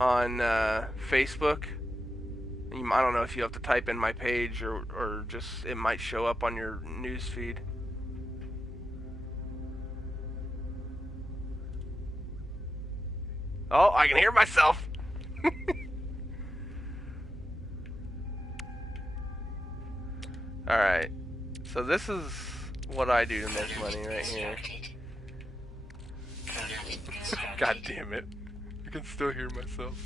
on Facebook. I don't know if you have to type in my page or just it might show up on your news feed. Oh, I can hear myself. Alright. So this is what I do to make money right here. God damn it. I can still hear myself.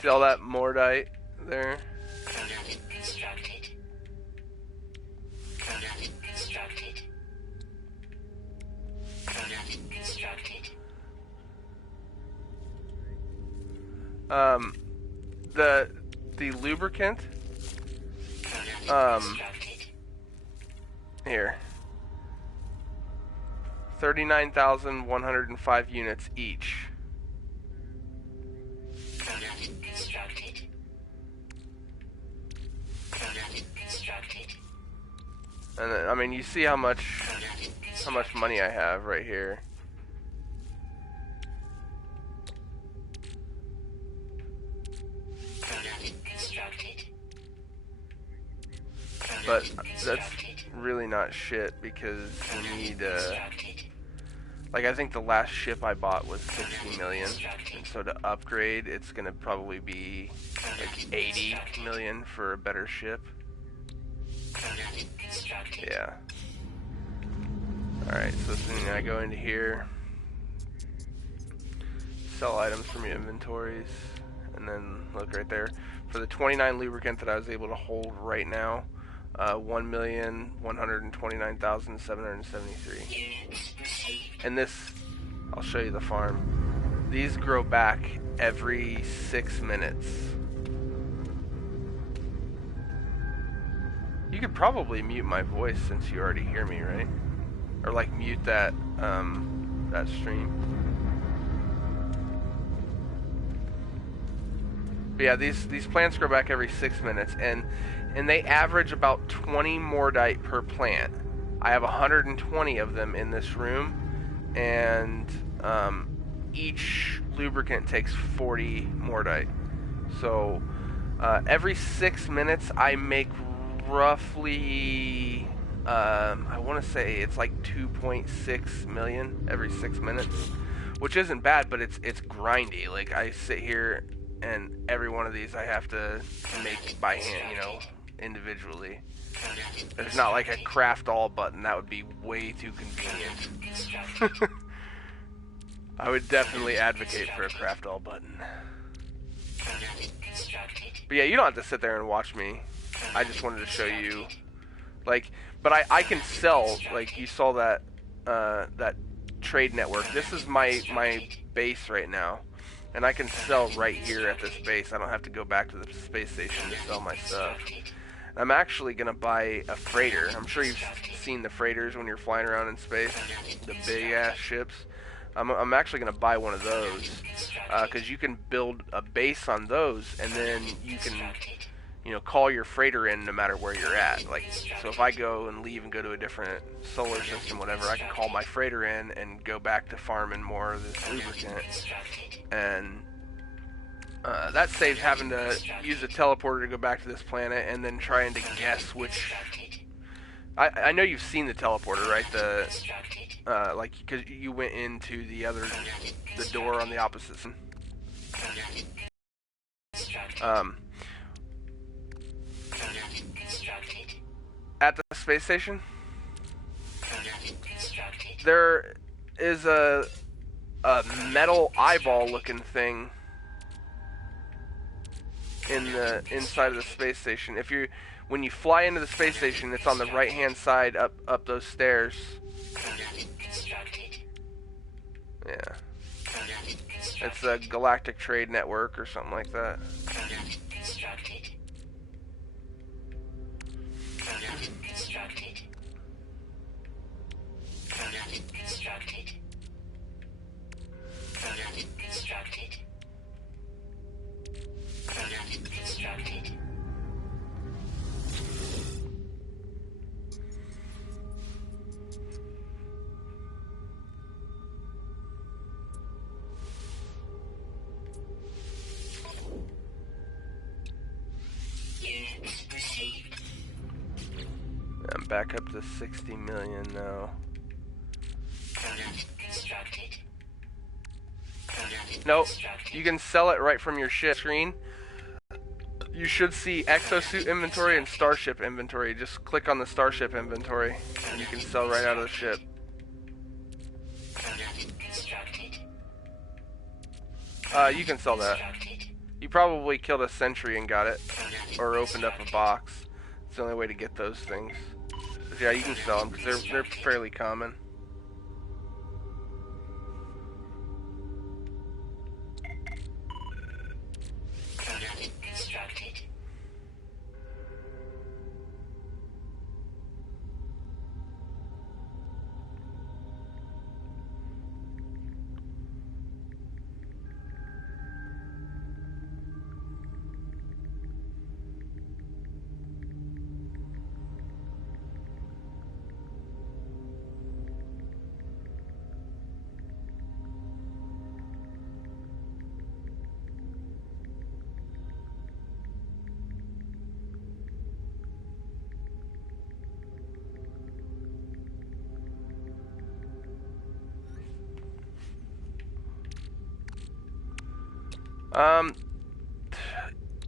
See all that Mordite there? The lubricant, here, 39,105 units each. And then, I mean, you see how much money I have right here. But that's really not shit because you need, like, I think the last ship I bought was 60 million. And so to upgrade, it's gonna probably be like 80 million for a better ship. Yeah. Alright, so then I go into here, sell items from your inventories, and then look right there. For the 29 lubricant that I was able to hold right now, 1,129,773. And this, I'll show you the farm. These grow back every 6 minutes. You could probably mute my voice since you already hear me, right? Or like mute that that stream. But yeah, these plants grow back every 6 minutes, and they average about 20 Mordite per plant. I have 120 of them in this room, and each lubricant takes 40 Mordite. So every 6 minutes I make roughly, I want to say it's like 2.6 million every 6 minutes, which isn't bad, but it's grindy. Like, I sit here and every one of these I have to make by hand, you know, individually. There's not like a craft all button. That would be way too convenient. I would definitely advocate for a craft all button. But yeah, you don't have to sit there and watch me. I just wanted to show you, like, but I can sell, like, you saw that that trade network. This is my base right now, and I can sell right here at this base. I don't have to go back to the space station to sell my stuff. I'm actually gonna buy a freighter. I'm sure you've seen the freighters when you're flying around in space, the big ass ships. I'm actually gonna buy one of those because you can build a base on those, and then you can, you know, call your freighter in no matter where you're at. Like, so if I go and leave and go to a different solar system, whatever, I can call my freighter in and go back to farming more of this lubricant. And that saves having to use a teleporter to go back to this planet and then trying to guess which. I know you've seen the teleporter, right? The like, because you went into the door on the opposite side. At the space station, there is a metal eyeball looking thing in the inside of the space station. When you fly into the space station, it's on the right hand side up those stairs. Yeah. It's a Galactic Trade Network or something like that. back up to 60 million now. Nope, you can sell it right from your ship screen. You should see exosuit inventory and starship inventory. Just click on the starship inventory and you can sell right out of the ship. You can sell that. You probably killed a sentry and got it, or opened up a box. It's the only way to get those things. But yeah, you can sell them because they're fairly common.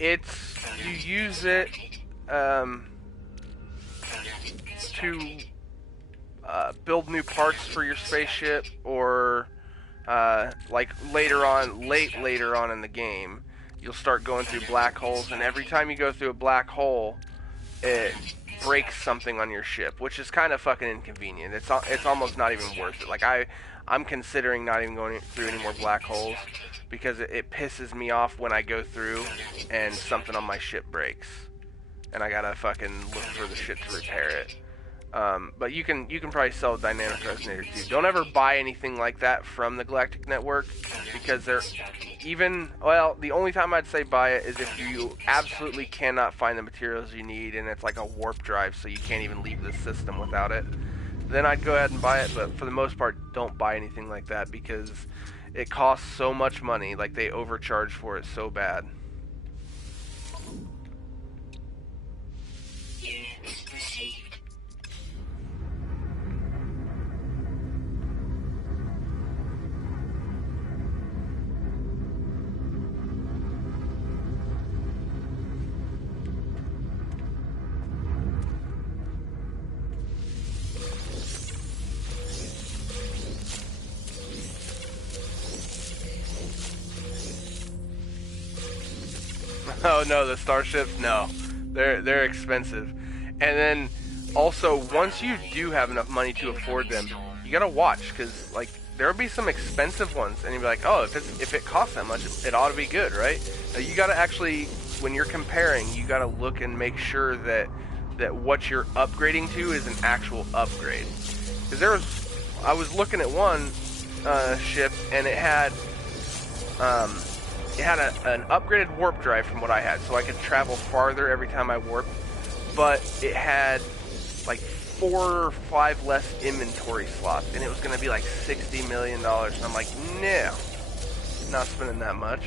It's, you use it, to, build new parts for your spaceship, or, like, later on in the game, you'll start going through black holes, and every time you go through a black hole, it breaks something on your ship, which is kind of fucking inconvenient. It's almost not even worth it. Like, I'm considering not even going through any more black holes, because it pisses me off when I go through and something on my ship breaks, and I gotta fucking look for the shit to repair it. But you can probably sell a dynamic resonator too. Don't ever buy anything like that from the Galactic Network, because they're the only time I'd say buy it is if you absolutely cannot find the materials you need and it's like a warp drive, so you can't even leave the system without it. Then I'd go ahead and buy it, but for the most part, don't buy anything like that, because it costs so much money. Like, they overcharge for it so bad. Oh no, the starships, no. They're expensive. And then also, once you do have enough money to afford them, you gotta watch, because like there'll be some expensive ones, and you'll be like, oh, if it costs that much, it ought to be good, right? Now, you gotta actually, when you're comparing, you gotta look and make sure that what you're upgrading to is an actual upgrade. Because I was looking at one ship, and it had an upgraded warp drive from what I had, so I could travel farther every time I warped, but it had like 4 or 5 less inventory slots, and it was going to be like $60 million, and I'm like, no, not spending that much.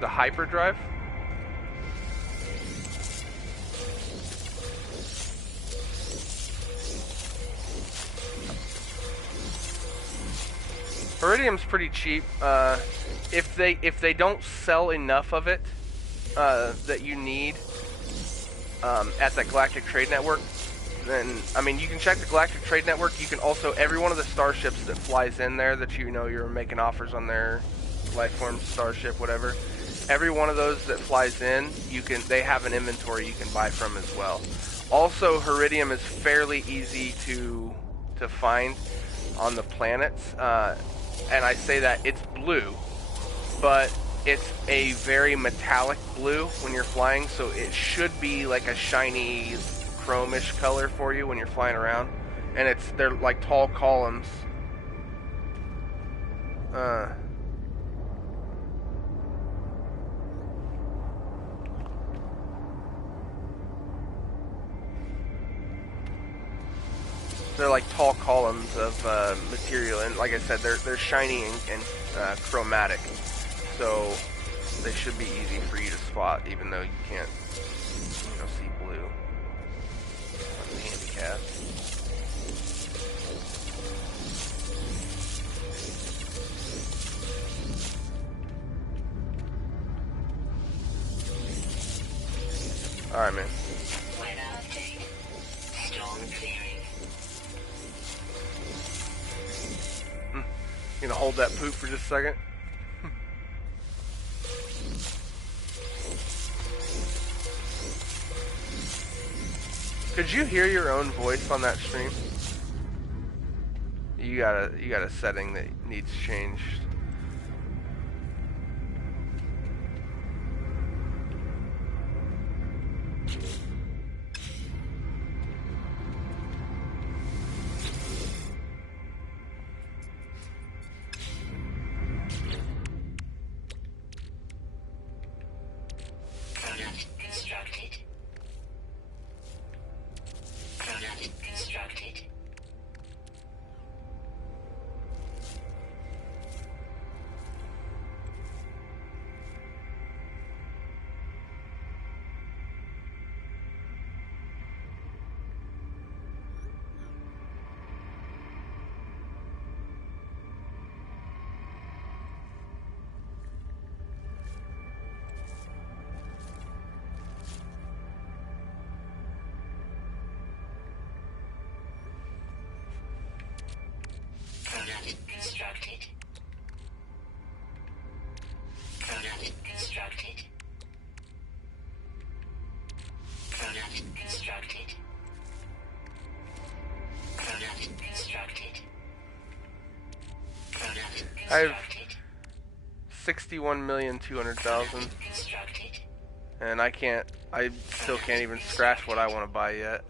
The hyperdrive? Iridium's pretty cheap. If they don't sell enough of it that you need at the Galactic Trade Network, then I mean, you can check the Galactic Trade Network. You can also, every one of the starships that flies in there that you know you're making offers on their Lifeform starship, whatever. Every one of those that flies in, they have an inventory you can buy from as well. Also, Iridium is fairly easy to find on the planets, and I say that it's blue, but it's a very metallic blue when you're flying, so it should be like a shiny chromish color for you when you're flying around, and they're like tall columns. they're like tall columns of material, and like I said, they're shiny and chromatic, so they should be easy for you to spot, even though you can't, see blue on the handicap. All right, man. You gonna hold that poop for just a second? Could you hear your own voice on that stream? You got a setting that needs changed. I have 61,200,000, and I still can't even scratch what I want to buy yet.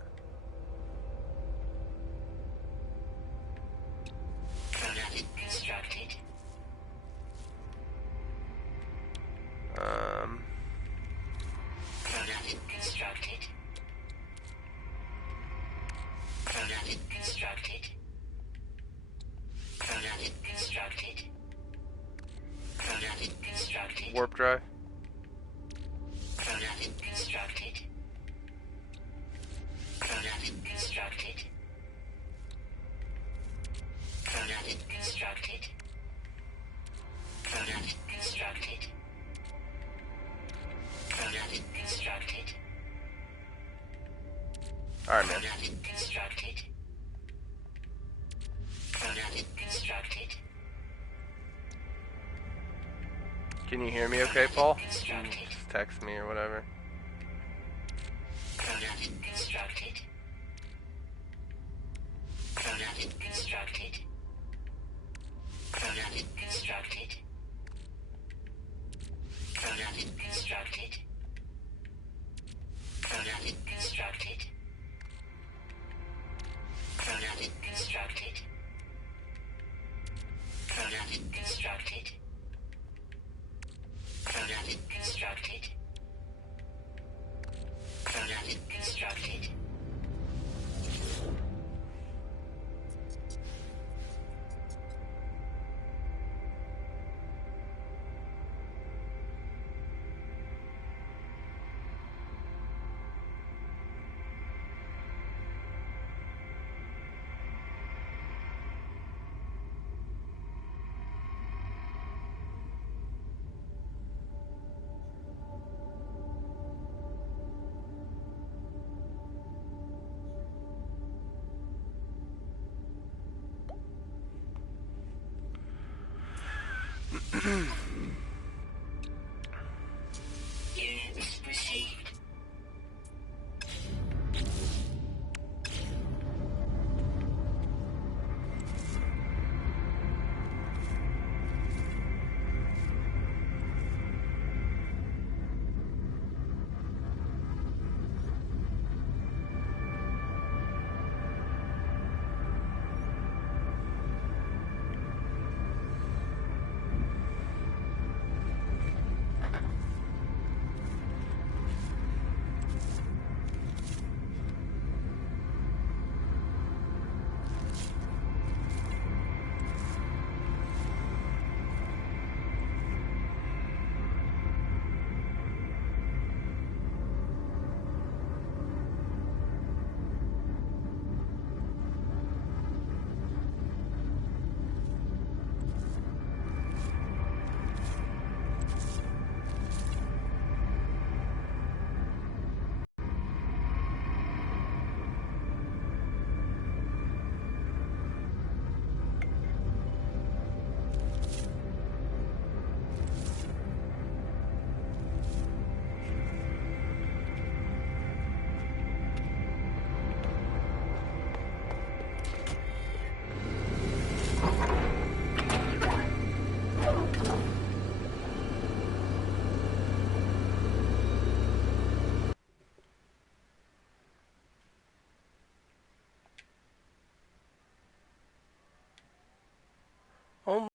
Warp drive. All right, man. Can you hear me okay, Paul? Just text me or whatever. Oh